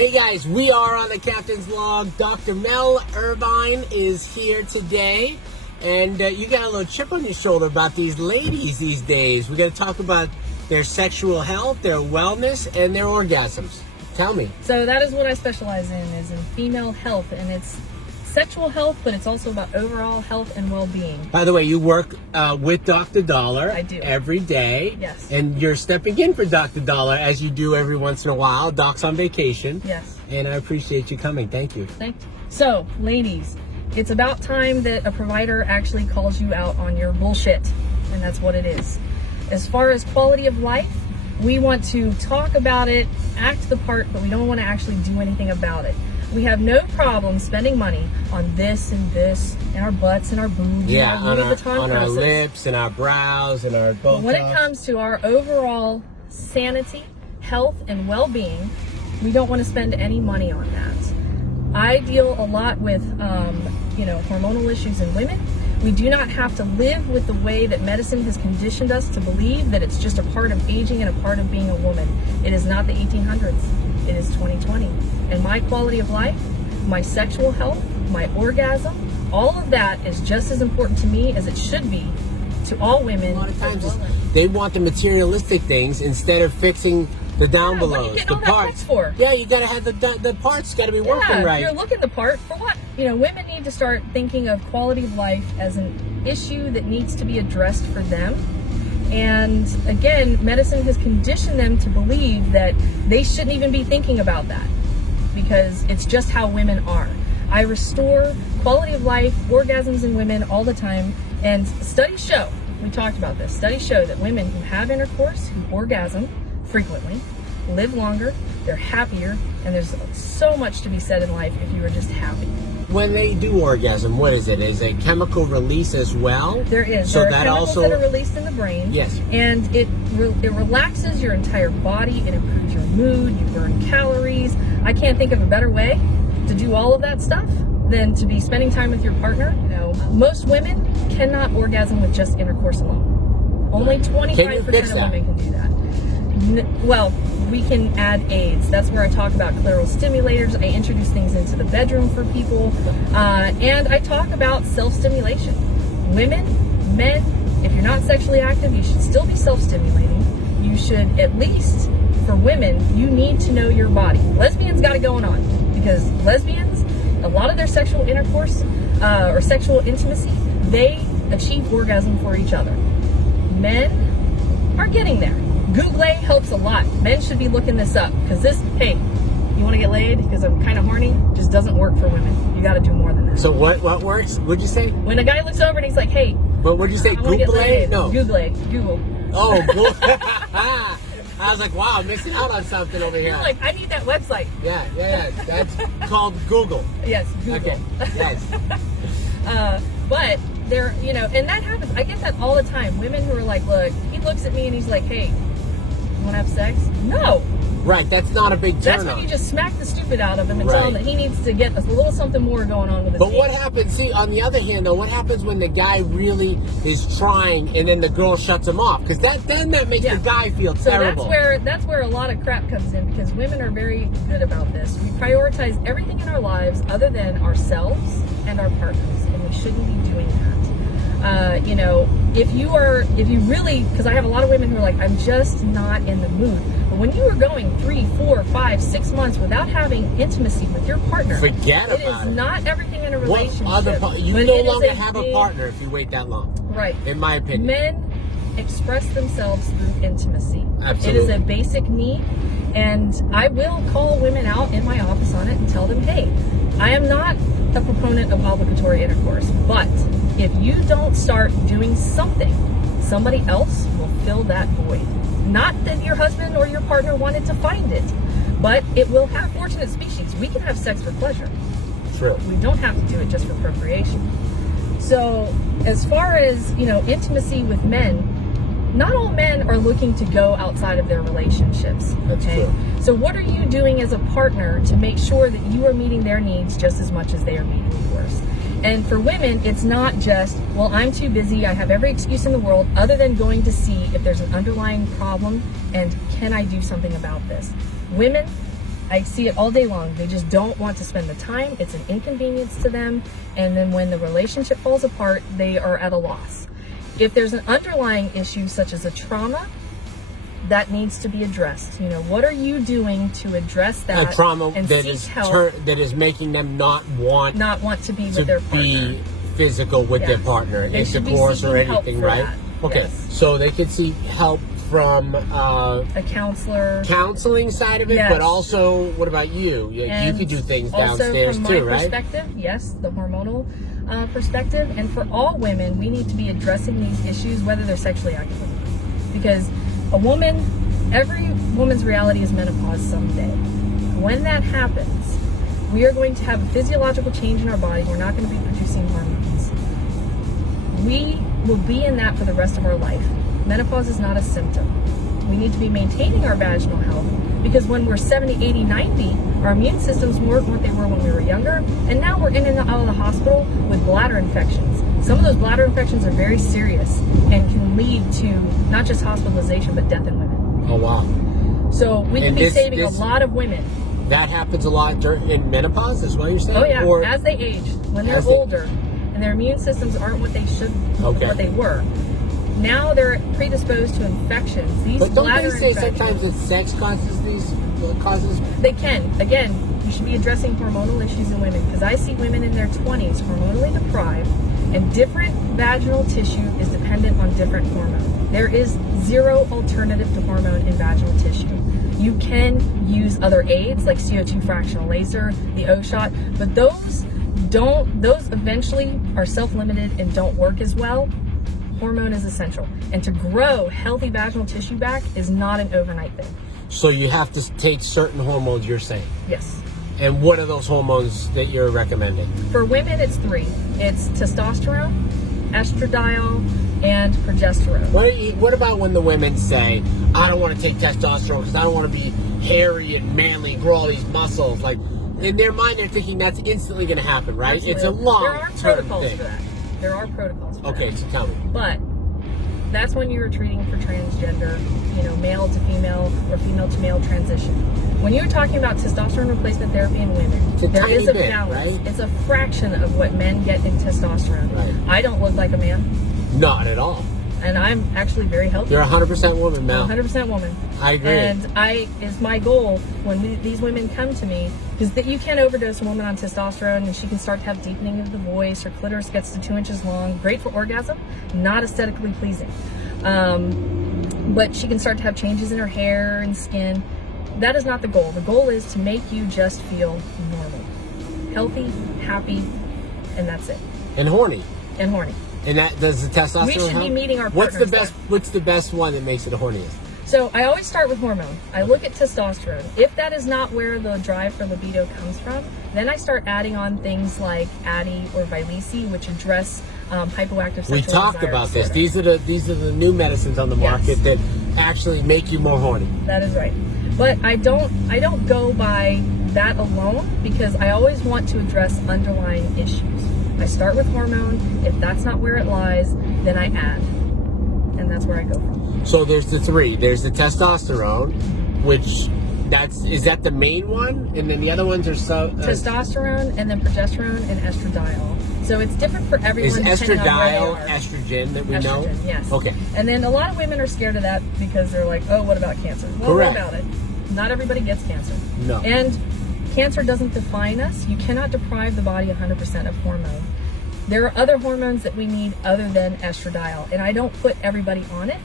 Hey guys, we are on the Captain's Log. Dr. Mel Irvine is here today. And you got a little chip on your shoulder about these ladies these days. We're going to talk about their sexual health, their wellness, and their orgasms. Tell me. So that is what I specialize in, is in female health. And it's sexual health, but it's also about overall health and well-being. By the way, you work with Dr. Dollar. I do. Every day. Yes. And you're stepping in for Dr. Dollar as you do every once in a while. Doc's on vacation. Yes. And I appreciate you coming. Thank you. Thank you. So, ladies, it's about time that a provider actually calls you out on your bullshit. And that's what it is. As far as quality of life, we want to talk about it, act the part, but we don't want to actually do anything about it. We have no problem spending money on this and this, and our butts and our boobs, Yeah, and our Louis Vuitton on our purses. lips and our brows and our Botox. But when it comes to our overall sanity, health, and well-being, we don't want to spend any money on that. I deal a lot with, hormonal issues in women. We do not have to live with the way that medicine has conditioned us to believe that it's just a part of aging and a part of being a woman. It is not the 1800s. It is 2020. And my quality of life, my sexual health, my orgasm, all of that is just as important to me as it should be to all women. A lot of times they want the materialistic things instead of fixing the down What are belows, you getting the all that parts. text for? Yeah, you gotta have the parts gotta be working right. You're looking the part for what? Women need to start thinking of quality of life as an issue that needs to be addressed for them. And again, medicine has conditioned them to believe that they shouldn't even be thinking about that because it's just how women are. I restore quality of life, orgasms in women all the time, and studies show, we talked about this, studies show that women who have intercourse, who orgasm frequently, live longer, they're happier, and there's so much to be said in life if you are just happy. When they do orgasm, what is it? Is a chemical release as well? There is. So there are that chemicals also that are released in the brain. Yes. And it relaxes your entire body. It improves your mood. You burn calories. I can't think of a better way to do all of that stuff than to be spending time with your partner. Most women cannot orgasm with just intercourse alone. Only 25% of women can do that. Well, we can add aids. That's where I talk about clitoral stimulators. I introduce things into the bedroom for people. And I talk about self-stimulation. Women, men, if you're not sexually active, you should still be self-stimulating. You should, at least for women, you need to know your body. Lesbians got it going on because lesbians, a lot of their sexual intercourse or sexual intimacy, they achieve orgasm for each other. Men are getting there. Google helps a lot. Men should be looking this up because hey, you want to get laid because I'm kind of horny, just doesn't work for women. You got to do more than that. So what works? What'd you say? When a guy looks over and he's like, hey. But what'd you say? Google? No. Google. Oh, I was like, wow, I'm missing out on something over here. You're like, I need that website. Yeah. That's called Google. Yes, Google. Okay. Yes. But there, and that happens. I get that all the time. Women who are like, look, he looks at me and he's like, hey, you want to have sex? No. Right, that's not a big turn That's when you just smack the stupid out of him and tell him that he needs to get a little something more going on with his But game. what happens, on the other hand, though, what happens when the guy really is trying and then the girl shuts him off? Because then that makes the guy feel terrible. So that's where a lot of crap comes in because women are very good about this. We prioritize everything in our lives other than ourselves and our partners, and we shouldn't be doing that. If you really, because I have a lot of women who are like, I'm just not in the mood. But when you are going 3, 4, 5, 6 months without having intimacy with your partner, forget about it. It is not everything in a relationship. You no longer have a partner if you wait that long. Right. In my opinion. Men express themselves through intimacy. Absolutely. It is a basic need, and I will call women out in my office on it and tell them, hey, I am not a proponent of obligatory intercourse, but if you don't start doing something, somebody else will fill that void. Not that your husband or your partner wanted to find it, but it will have fortunate species. We can have sex for pleasure. True. We don't have to do it just for procreation. So as far as, intimacy with men, not all men are looking to go outside of their relationships. That's true. So what are you doing as a partner to make sure that you are meeting their needs just as much as they are meeting yours? And for women, it's not just, well, I'm too busy, I have every excuse in the world other than going to see if there's an underlying problem and can I do something about this. Women I see it all day long. They just don't want to spend the time. It's an inconvenience to them. And then when the relationship falls apart, they are at a loss. If there's an underlying issue such as a trauma, that needs to be addressed. What are you doing to address that? A trauma and that seek is help, that is making them not want to be with their partner. be physical with their partner, They should be intercourse or seeking help anything, for right? that. Okay, Yes. so they could seek help from A counselor. counseling side of it, Yes. but also, what about you? You And could do things also downstairs from too, my right? perspective, yes, the hormonal perspective. And for all women, we need to be addressing these issues, whether they're sexually active or not. Because every woman's reality is menopause someday. When that happens, we are going to have a physiological change in our body. We're not going to be producing hormones. We will be in that for the rest of our life. Menopause is not a symptom. We need to be maintaining our vaginal health, because when we're 70, 80, 90, our immune systems weren't what they were when we were younger, and now we're in and out of the hospital with bladder infections. Some of those bladder infections are very serious and can lead to not just hospitalization, but death in women. Oh, wow. So we can be saving a lot of women. That happens a lot in menopause, is what you're saying? Oh yeah, Or as they age, when they're older, and their immune systems aren't what they should, what they were. Now they're predisposed to infections. These but don't bladder they say infections, sometimes that sex causes these causes? They can. Again, you should be addressing hormonal issues in women, because I see women in their 20s hormonally deprived, and different vaginal tissue is dependent on different hormones. There is zero alternative to hormone in vaginal tissue. You can use other aids like CO2 fractional laser, the O-shot, but those eventually are self-limited and don't work as well. Hormone is essential. And to grow healthy vaginal tissue back is not an overnight thing. So you have to take certain hormones, you're saying? Yes. And what are those hormones that you're recommending? For women, it's 3. It's testosterone, estradiol, and progesterone. What about when the women say, I don't want to take testosterone because I don't want to be hairy and manly and grow all these muscles? Like, in their mind, they're thinking that's instantly going to happen, right? Absolutely. It's a long-term thing. For that. There are protocols for that. Okay, so tell me. But that's when you're treating for transgender, male to female or female to male transition. When you're talking about testosterone replacement therapy in women, there is a balance. Right? It's a fraction of what men get in testosterone. Right. I don't look like a man. Not at all. And I'm actually very healthy. You're 100% woman, Mel. 100% woman. I agree. And it's my goal when these women come to me, because you can't overdose a woman on testosterone, and she can start to have deepening of the voice. Her clitoris gets to 2 inches long. Great for orgasm, not aesthetically pleasing. But she can start to have changes in her hair and skin. That is not the goal. The goal is to make you just feel normal, healthy, happy, and that's it. And horny. And horny. And that does the testosterone We should help? be meeting our What's partners. What's the best one that makes it the horniest? So I always start with hormone. I look at testosterone. If that is not where the drive for libido comes from, then I start adding on things like Addy or Vyleesi, which address hypoactive sexual We talked desire about this. disorder. These are the new medicines on the market that actually make you more horny. That is right. But I don't go by that alone, because I always want to address underlying issues. I start with hormone. If that's not where it lies, then I add. And that's where I go from. So there's the 3. There's the testosterone, which is that the main one? And then the other ones are testosterone, and then progesterone and estradiol. So it's different for everyone. Is depending on where estradiol they are. estrogen that we know? Estrogen, yes. Okay. And then a lot of women are scared of that because they're like, oh, what about cancer? Well, Correct. what about it? Not everybody gets cancer. No. And cancer doesn't define us. You cannot deprive the body 100% of hormone. There are other hormones that we need other than estradiol, and I don't put everybody on it.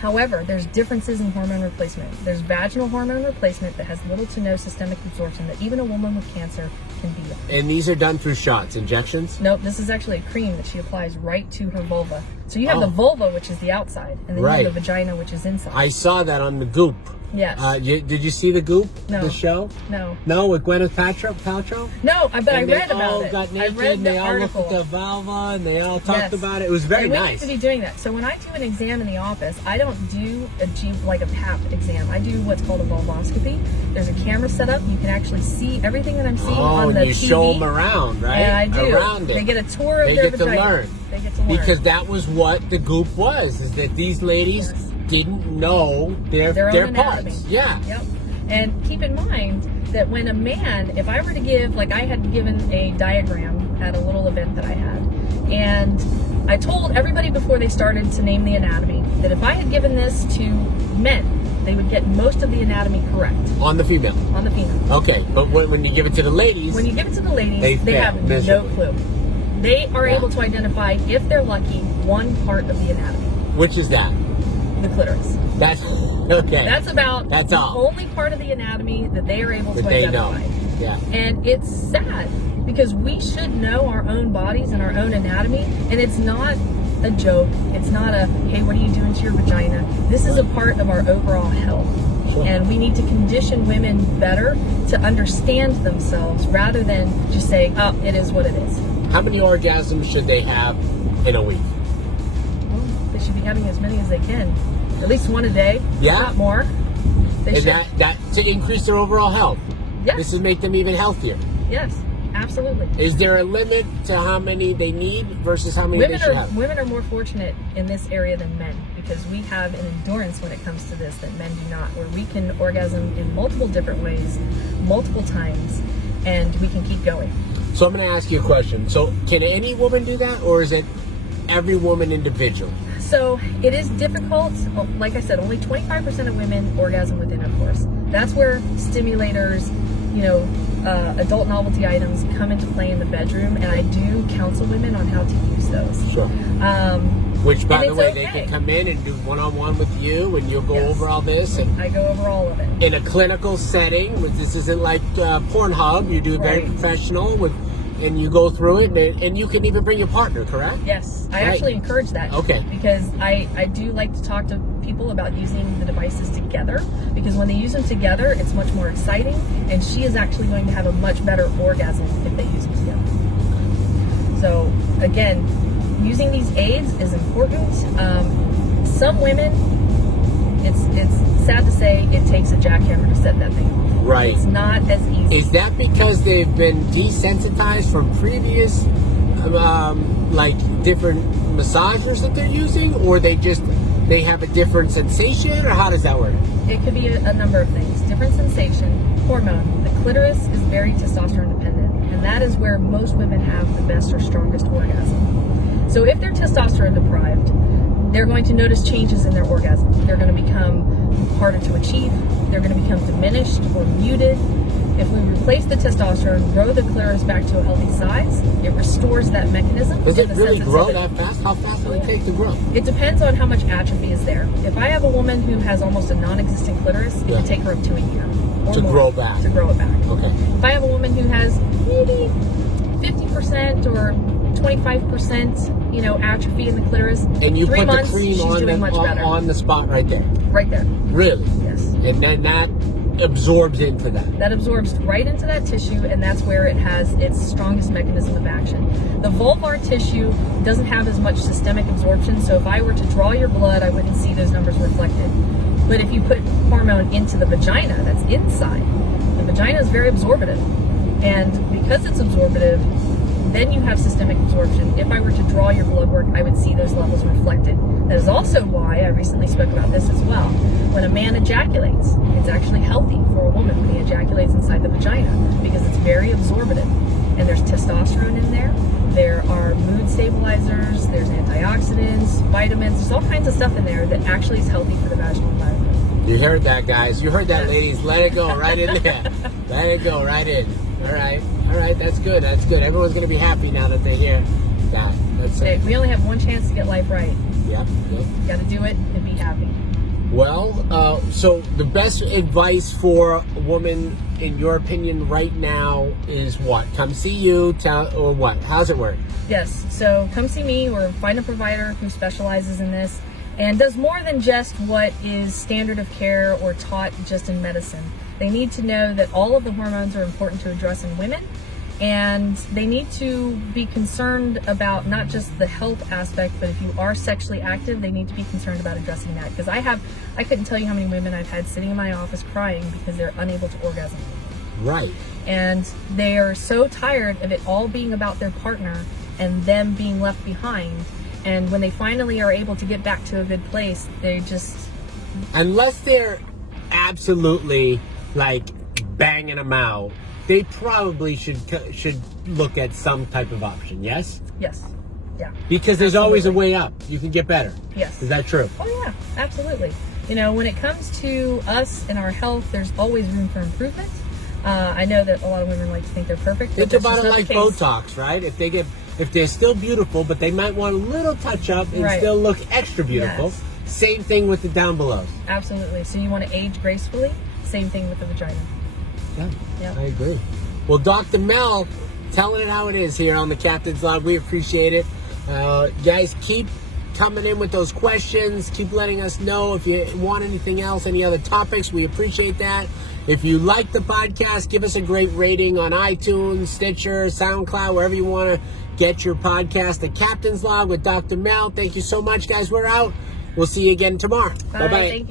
However, there's differences in hormone replacement. There's vaginal hormone replacement that has little to no systemic absorption that even a woman with cancer can be on. And these are done through shots, injections? Nope, this is actually a cream that she applies right to her vulva. So you have the vulva, which is the outside, and then you have the vagina, which is inside. I saw that on the Goop. Yes. Did you see the Goop? No. The show? No. No, with Gwyneth Paltrow? No, but I read about it. They all got naked, I read and they the all article. looked at the vulva, and they all talked about it. It was very and we nice. need to be doing that. So when I do an exam in the office, I don't do like a PAP exam. I do what's called a vulvoscopy. There's a camera set up. You can actually see everything that I'm seeing on the and you TV. show them around, right? And I do. Around it. They get a tour of their vagina. They get to learn. They get to learn. Because that was what the Goop was, is that these ladies didn't know their own parts. anatomy. Yeah. Yep. And keep in mind, that when a man, if I were to give, like I had given a diagram at a little event that I had, and I told everybody before they started to name the anatomy that if I had given this to men, they would get most of the anatomy correct. On the female? On the female. Okay, but when you give it to the ladies... When you give it to the ladies, they have no clue. They are able to identify, if they're lucky, one part of the anatomy. Which is that? The clitoris. That's... Okay. That's about the only part of the anatomy that they are able to identify. Know. Yeah. And it's sad because we should know our own bodies and our own anatomy, and it's not a joke. It's not a, hey, what are you doing to your vagina? This is a part of our overall health. Sure. And we need to condition women better to understand themselves rather than just saying, oh, it is what it is. How many orgasms should they have in a week? Well, they should be having as many as they can. At least one a day, not more. And that to increase their overall health. Yes. This will make them even healthier. Yes, absolutely. Is there a limit to how many they need versus how many they should have? Women are more fortunate in this area than men because we have an endurance when it comes to this that men do not, where we can orgasm in multiple different ways, multiple times, and we can keep going. So I'm going to ask you a question. So can any woman do that, or is it every woman individual? So it is difficult. Like I said, only 25% of women orgasm with intercourse. That's where stimulators, adult novelty items come into play in the bedroom, and I do counsel women on how to use those. Sure. Which, by the way, they can come in and do one-on-one with you, and you'll go over all this. And I go over all of it. In a clinical setting, this isn't like Pornhub. You do it very professional and you go through it, and you can even bring your partner, correct? Yes, I actually encourage that. Okay. Because I do like to talk to people about using the devices together, because when they use them together, it's much more exciting, and she is actually going to have a much better orgasm if they use them together. So, again, using these aids is important. Some women, it's sad to say, it takes a jackhammer to set that thing off. Right. It's not as easy. Is that because they've been desensitized from previous, different massagers that they're using, or they have a different sensation, or how does that work? It could be a number of things. Different sensation, hormone. The clitoris is very testosterone dependent, and that is where most women have the best or strongest orgasm. So if they're testosterone deprived, they're going to notice changes in their orgasm. They're going to become harder to achieve. They're going to become diminished or muted. If we replace the testosterone, grow the clitoris back to a healthy size, it restores that mechanism. Does it really grow that fast? How fast will it take to grow? It depends on how much atrophy is there. If I have a woman who has almost a non-existent clitoris, it can take her up to a year or to more grow back. To grow it back. Okay. If I have a woman who has maybe 50% or 25%, atrophy in the clitoris, and you 3 put months, the cream she's doing much better. on the spot right there. Right there. Really? Yes. And then that absorbs into that. That absorbs right into that tissue, and that's where it has its strongest mechanism of action. The vulvar tissue doesn't have as much systemic absorption, so if I were to draw your blood, I wouldn't see those numbers reflected. But if you put hormone into the vagina, that's inside, the vagina is very absorptive. And because it's absorptive, then you have systemic absorption. If I were to draw your blood work, I would see those levels reflected. That is also why I recently spoke about this as well. When a man ejaculates, it's actually healthy for a woman when he ejaculates inside the vagina because it's very absorptive. And there's testosterone in there. There are mood stabilizers, there's antioxidants, vitamins, there's all kinds of stuff in there that actually is healthy for the vaginal environment. You heard that, guys. You heard that, ladies. Let it go right in there. Let it go right in. All right, that's good. Everyone's going to be happy now that they hear that. Hey, we only have one chance to get life right. Yep. Got to do it and be happy. Well, so the best advice for a woman, in your opinion, right now is what? Come see you, or what? How's it work? Yes, so come see me or find a provider who specializes in this and does more than just what is standard of care or taught just in medicine. They need to know that all of the hormones are important to address in women, and they need to be concerned about not just the health aspect, but if you are sexually active, they need to be concerned about addressing that. Because I couldn't tell you how many women I've had sitting in my office crying because they're unable to orgasm. Right. And they are so tired of it all being about their partner and them being left behind. And when they finally are able to get back to a good place, they just... Unless they're absolutely, banging them out, they probably should look at some type of option. Yes. Yes. Yeah. Because there's always a way up. You can get better. Yes. Is that true? Oh yeah, absolutely. You know, when it comes to us and our health, there's always room for improvement. I know that a lot of women like to think they're perfect. Think about it like Botox, right? If they're still beautiful, but they might want a little touch up and still look extra beautiful. Yes. Same thing with the down below. Absolutely. So you want to age gracefully. Same thing with the vagina. Yeah, Yep. I agree. Well, Dr. Mel, telling it how it is here on the Captain's Log. We appreciate it. Guys, keep coming in with those questions. Keep letting us know if you want anything else, any other topics. We appreciate that. If you like the podcast, give us a great rating on iTunes, Stitcher, SoundCloud, wherever you want to get your podcast. The Captain's Log with Dr. Mel. Thank you so much, guys. We're out. We'll see you again tomorrow. Bye-bye. Thank you.